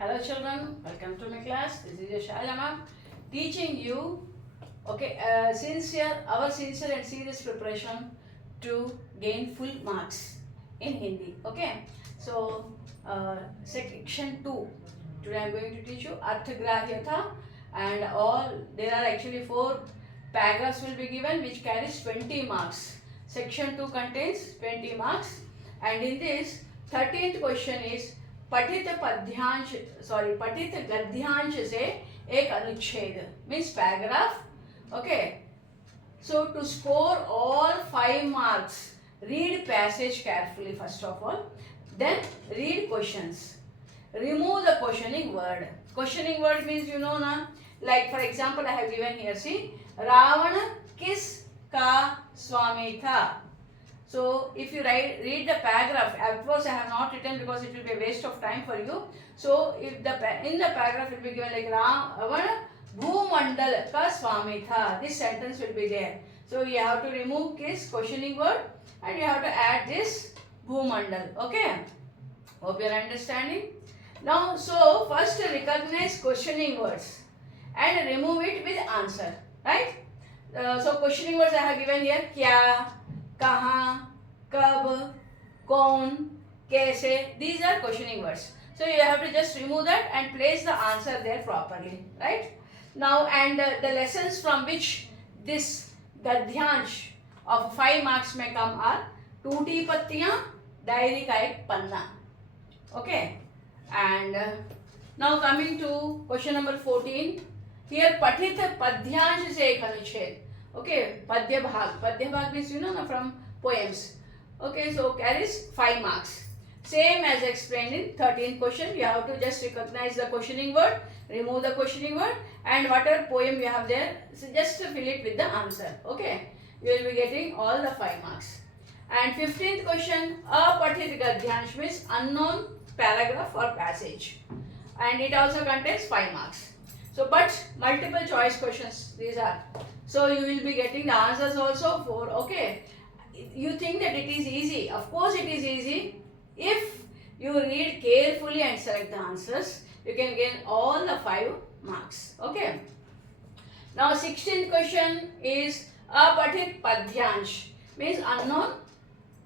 Hello children, welcome to my class. This is your Shaila ma'am teaching you our sincere and serious preparation to gain full marks in Hindi. Okay, so section 2. Today I am going to teach you Arthagrahyatha, and all there are actually 4 paragraphs will be given which carries 20 marks. Section 2 contains 20 marks, and in this 13th question is पठित गद्यांश से एक अनुच्छेद means paragraph. Okay, so to score all 5 marks, read passage carefully first of all, then read questions, remove the questioning word. Questioning word means you know na, like for example I have given here, see, Ravan किसका स्वामी था. So if you read the paragraph, of course I have not written because it will be a waste of time for you. So if in the paragraph it will be given like Ravan भूमंडल का स्वामी था. This sentence will be there. So you have to remove kiss questioning word and you have to add this भूमंडल. Okay. Hope you are understanding. Now so first recognize questioning words and remove it with answer. Right. So questioning words I have given here. क्या, कहाँ, कब, कौन, कैसे. These are questioning words. So you have to just remove that and place the answer there properly, right? Now and the lessons from which this gadyansh of 5 marks may come are टूटी पत्तियां, diary का एक पन्ना. Okay, and now coming to question number 14. Here पठित पद्यांश से एक अनुच्छेद. Okay, padya bhag means you know na, from poems. Okay, so carries 5 marks. Same as explained in 13th question. You have to just recognize the questioning word, remove the questioning word, and whatever poem you have there, so just fill it with the answer. Okay, you will be getting all the 5 marks. And 15th question, apatith gadyansh means unknown paragraph or passage, and it also contains 5 marks. So but multiple choice questions these are. So you will be getting the answers also for. Okay, you think that it is easy. Of course it is easy. If you read carefully and select the answers, you can gain all the 5 marks. Okay. Now 16th question is apatith padyansh means unknown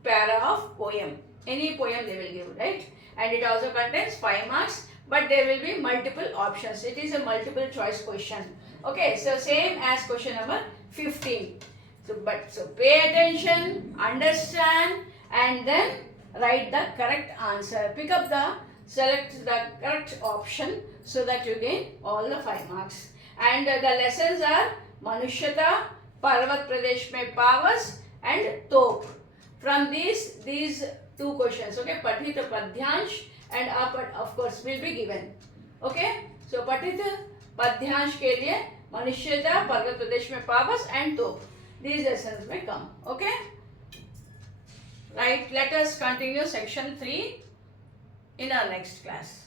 para of poem. Any poem they will give, right? And it also contains 5 marks, but there will be multiple options. It is a multiple choice question. Okay, so same as question number 15. So pay attention, understand, and then write the correct answer. Select the correct option so that you gain all the 5 marks. And the lessons are Manushata, Parvat Pradesh mein Pavas, and Top. From these 2 questions, okay, Pathit Padyansh and Apat of course will be given. Okay, so Pathit Padyansh के लिए मनुष्यता, पर्वत प्रदेश में पावस and तोप. These lessons may come. Okay, right, let us continue section 3 in our next class.